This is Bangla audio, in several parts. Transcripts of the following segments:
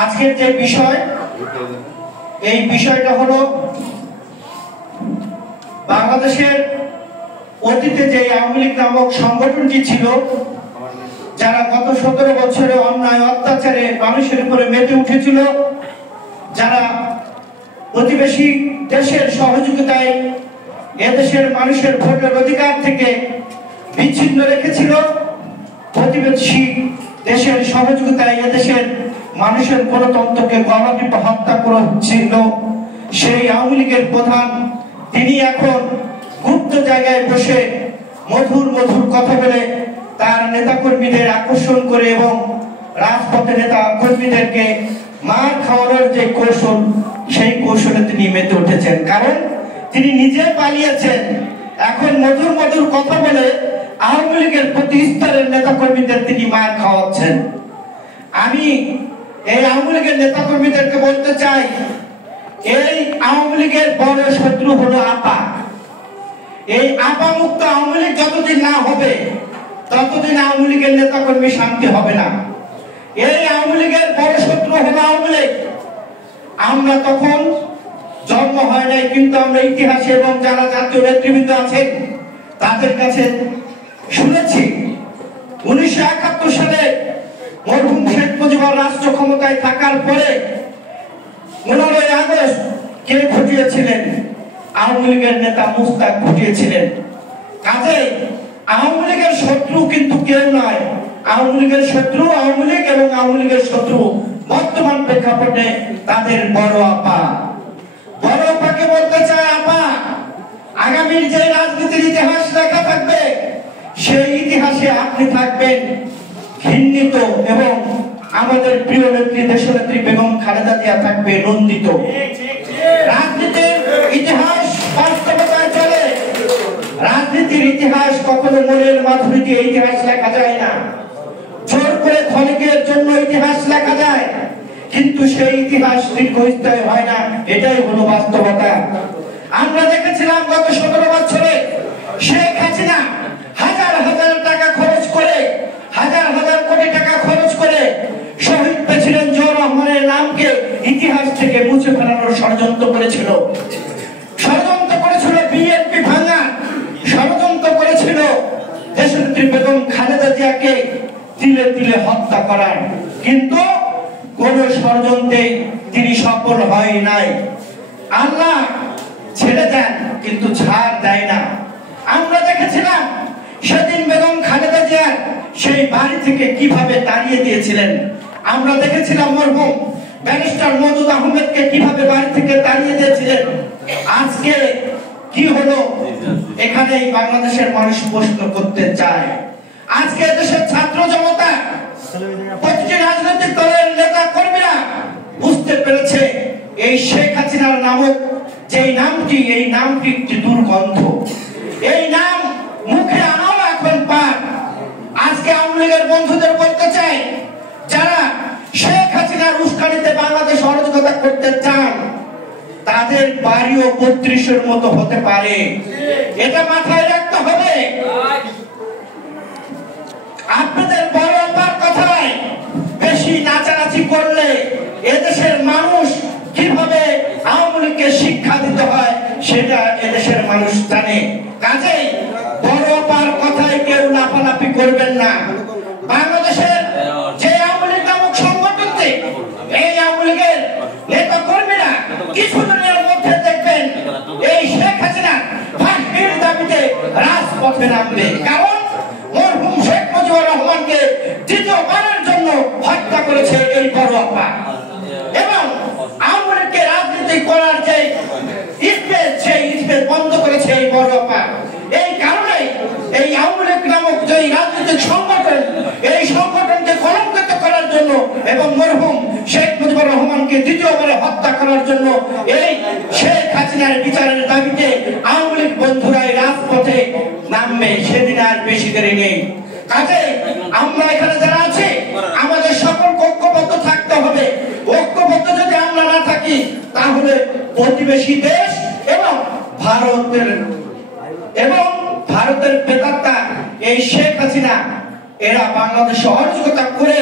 আজকের যে বিষয়, এই বিষয়টা হলো বাংলাদেশের অতীতে যে আওয়ামী লীগ নামক সংগঠনটি ছিল, যারা গত 17 বছরে অন্যায় অত্যাচারে মানুষের উপরে মেতে উঠেছিল, যারা প্রতিবেশী দেশের সহযোগিতায় এদেশের মানুষের ভোটের অধিকার থেকে বিচ্ছিন্ন রেখেছিল, প্রতিবেশী দেশের সহযোগিতায় এদেশের মানুষের গণতন্ত্রকে গণপিট হত্যা করেছিল, সেই আওয়ামী লীগের প্রধান তিনি এখন গুপ্ত জায়গায় বসে মধুর মধুর কথা বলে তার নেতাকর্মীদের আকর্ষণ করে এবং রাজপথে নেতা কর্মীদেরকে মার খাওয়ানোর যে কৌশল, সেই কৌশলে তিনি মেতে উঠেছেন। কারণ তিনি নিজে পালিয়েছেন, এখন মধুর মধুর কথা বলে আওয়ামী লীগের প্রতি স্তরের নেতা কর্মীদের তিনি মার খাওয়াচ্ছেন। আমি এই আওয়ামী লীগের নেতা কর্মীদেরকে বলতে চাই, এই আওয়ামী লীগের বড় শত্রু হলো আপা। এই আপা মুক্ত আওয়ামী লীগ যতদিন না হবে ততদিন আওয়ামী লীগের নেতা কর্মী শান্তি হবে না। এই আওয়ামী লীগের বড় শত্রু হলো আওয়ামী লীগ। আমরা তখন জন্ম হয় নাই, কিন্তু আমরা ইতিহাসে এবং যারা জাতীয় নেতৃবৃন্দ আছেন তাদের কাছে শুনেছি 1971 সালে মরহুম শেখ মুজিবুর রাষ্ট্র ক্ষমতায় থাকার পরে 15 আগস্ট কে ঘটিয়েছিলেন? আওয়ামী লীগের নেতা মুস্তাক ঘটিয়েছিলেন। কাজে আওয়ামী লীগের শত্রু কিন্তু কেউ নয়, আওয়ামী লীগের শত্রু আওয়ামী লীগ এবং আওয়ামী লীগের শত্রু বর্তমান প্রেক্ষাপটে তাদের বড় আপা। বড় আপাকে বলতে চায়, আপা আগামীর যে রাজনীতির ইতিহাস লেখা থাকবে সেই ইতিহাসে আপনি থাকবেন ঘৃণিত এবং আমাদের প্রিয় নেত্রী দেশনেত্রী বেগম খালেদা জিয়া থাকবে নন্দিত। রাজনীতির ইতিহাস বাস্তবতায় চলে, রাজনীতির ইতিহাস কখনো মনের মাধুরী দিয়ে ইতিহাস লেখা যায় না। জোর করে ক্ষণিকের জন্য ইতিহাস লেখা যায়, কিন্তু সেই ইতিহাস দীর্ঘস্থায়ী হয় না, এটাই হলো বাস্তবতা। আমরা দেখেছিলাম গত 17 বছরে শেখ হাসিনা হাজার হাজার টাকা খরচ করে, হাজার হাজার কোটি টাকা খরচ করে শহীদ প্রেসিডেন্ট জিয়াউর রহমানের নামকে ইতিহাস থেকে মুছে ফেলানোর ষড়যন্ত্র করেছিল। ষড়যন্ত্র করেছিল বিএনপি ভাঙা, ষড়যন্ত্র করেছিল দেশনেত্রী বেগম খালেদা জিয়াকে তিলে তিলে হত্যা করার, কিন্তু কোন ষড়যন্ত্রে তিনি সফল হয় নাই। আল্লাহ ছেড়ে দেন কিন্তু ছাড় দেয় না। আমরা দেখেছিলাম সেদিন বেগম খালেদা জিয়া সেই বাড়ি থেকে কিভাবে তাড়িয়ে দিয়েছিলেন। আমরা দেখেছিলাম মরহুম ব্যারিস্টার মওদুদ আহমেদকে কিভাবে বাড়ি থেকে তাড়িয়ে দিয়েছিলেন। আজকে কি হলো? এখানে বাংলাদেশের মানুষ প্রশ্ন করতে চায়। আজকে দেশের ছাত্র জনতা, প্রতিটি রাজনৈতিক দলের নেতা কর্মীরা বুঝতে পেরেছে এই শেখ হাসিনার নামক যে নামটি, এই নামটি একটি দুর্গন্ধ। এই নাম মুখে আনাও এখন পার। আজকে আওয়ামী লীগের বন্ধুদের বলতে চাই, যারা শেখ হাসিনার উস্কানিতে বাংলাদেশ অরাজকতা করতে চান, তাদের বাড়িও 32-এর মতো হতে পারে, এটা মাথায় রাখতে হবে। আপনাদের বড় অপার কথায় বেশি নাচানাচি করলে এদেশের মানুষ কিভাবে আওয়ামী লীগকে শিক্ষা দিতে হয় সেটা এদেশের মানুষ জানে। কাজেই বড় অপার কথায় কেউ লাফালাফি করবেন না। বাংলাদেশের যে আওয়ামী লীগ নামক সংগঠনটি, এই আওয়ামী লীগের নেতা কর্মীরা কিছুদিনের মধ্যে দেখবেন এই শেখ হাসিনা ফাঁসির দাবিতে রাজপথে নামবে। কারণ মরহুম শেখ মুজিবুর রহমানকে দ্বিতীয়বারের জন্য হত্যা করেছে এই বড় আপা, এবং আওয়ামী লীগকে রাজনীতি করার যে স্পেস, সেই স্পেস বন্ধ করেছে এই বড় আপা। এই কারণে এই আওয়ামী লীগ নামক যে রাজনৈতিক সংগঠন, এই সংগঠনকে কলঙ্কিত করার জন্য এবং মরহুম শেখ মুজিবুর রহমানকে দ্বিতীয়বারে হত্যা করার জন্য এই শেখ হাসিনার বিচারের দাবিতে আওয়ামী লীগ বন্ধুরা রাজপথে নামবে। সেদিন আর বেশি দেরি নেই। কাজে আমরা এখানে যারা আছি, আমাদের সকল ঐক্যবদ্ধ থাকতে হবে। ঐক্যবদ্ধ যদি আমরা না থাকি, তাহলে প্রতিবেশী দেশ এবং ভারতের প্রেতাত্মা এই শেখ হাসিনা, এরা বাংলাদেশে অরাজকতা করে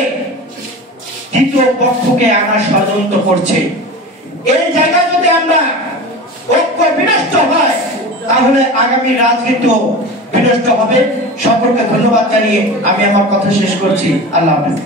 তৃতীয় পক্ষকে আনার ষড়যন্ত্র করছে। এই জায়গায় যদি আমরা ঐক্য বিনষ্ট হয় তাহলে আগামী রাজনীতিও বিনষ্ট হবে। সকলকে ধন্যবাদ জানিয়ে আমি আমার কথা শেষ করছি। আল্লাহ হাফেজ।